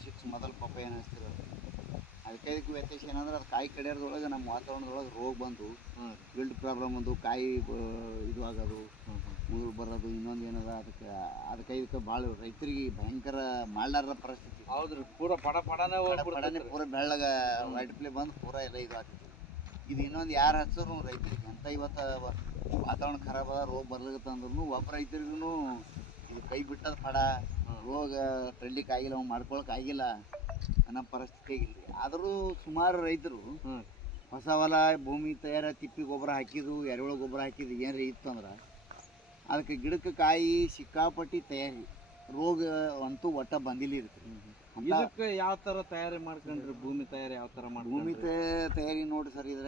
ವರ್ಷಕ್ಕೆ ಮೊದಲು ಪಪ್ಪಾಯ ಹಚ್ತಿರೋದು. ಅದಕ್ಕೆ ಇದಕ್ಕೆ ವ್ಯತ್ಯಾಸ ಏನಂದ್ರೆ ಅದು ಕಾಯಿ ಕಡಿಯೋದ್ರೊಳಗೆ ನಮ್ಮ ವಾತಾವರಣದೊಳಗೆ ರೋಗ ಬಂದು ವಿಲ್ಡ್ ಪ್ರಾಬ್ಲಮ್ ಬಂದು ಕಾಯಿ ಇದು ಆಗೋದು, ಮುದುರು ಬರೋದು, ಇನ್ನೊಂದು ಏನದ ಅದಕ್ಕೆ ಇದಕ್ಕೆ ಭಾಳ ರೈತರಿಗೆ ಭಯಂಕರ ಮಾಡಲಾರ ಪರಿಸ್ಥಿತಿ. ಹೌದ್ರಿ, ಪೂರ ಪಡನೆ ಪೂರ ಬೆಳ್ಳಗ ವೈಟ್ ಪ್ಲೇ ಬಂದು ಪೂರ ಎಲ್ಲ ಇದು ಆಗ್ತೈತಿ. ಇದು ಇನ್ನೊಂದು ಯಾರು ಹಚ್ಚರು ರೈತರಿಗೆ ಅಂತ ಇವತ್ತು ವಾತಾವರಣ ಖರಾಬ್ ಅದ, ರೋಗ ಬರ್ಲಿಕತ್ತಂದ್ರೂ ಒಬ್ಬ ರೈತರಿಗೂ ಇದು ಕೈ ಬಿಟ್ಟದ ಪಡ, ರೋಗ ತಡ್ಲಿಕ್ಕೆ ಆಗಿಲ್ಲ, ಅವ್ನು ಮಾಡ್ಕೊಳಕ್ಕೆ ಆಗಿಲ್ಲ ಅನ್ನೋ ಪರಿಸ್ಥಿತಿ ಆಗಿಲ್ಲ. ಆದರೂ ಸುಮಾರು ರೈತರು ಹೊಸ ಹೊಲ ಭೂಮಿ ತಯಾರ ತಿಪ್ಪಿ ಗೊಬ್ಬರ ಹಾಕಿದ್ದು, ಎರೆಹುಳ ಗೊಬ್ಬರ ಹಾಕಿದ್ದು ಏನಾರ ಇತ್ತಂದ್ರೆ ಅದಕ್ಕೆ ಗಿಡಕ್ಕೆ ಕಾಯಿ ಸಿಕ್ಕಾಪಟ್ಟಿ ತಯಾರಿ, ರೋಗ ಅಂತೂ ಒಟ್ಟ ಬಂದಿಲ್ಲ ಇರುತ್ತೆ. ಇದಕ್ಕೆ ಯಾವ ಥರ ತಯಾರಿ ಮಾಡ್ಕೊಂಡ್ರಿ? ಭೂಮಿ ತಯಾರಿ ಯಾವ ಥರ ಮಾಡಿ? ಭೂಮಿ ತಯಾರಿ ನೋಡಿ ಸರ್, ಇದ್ರೆ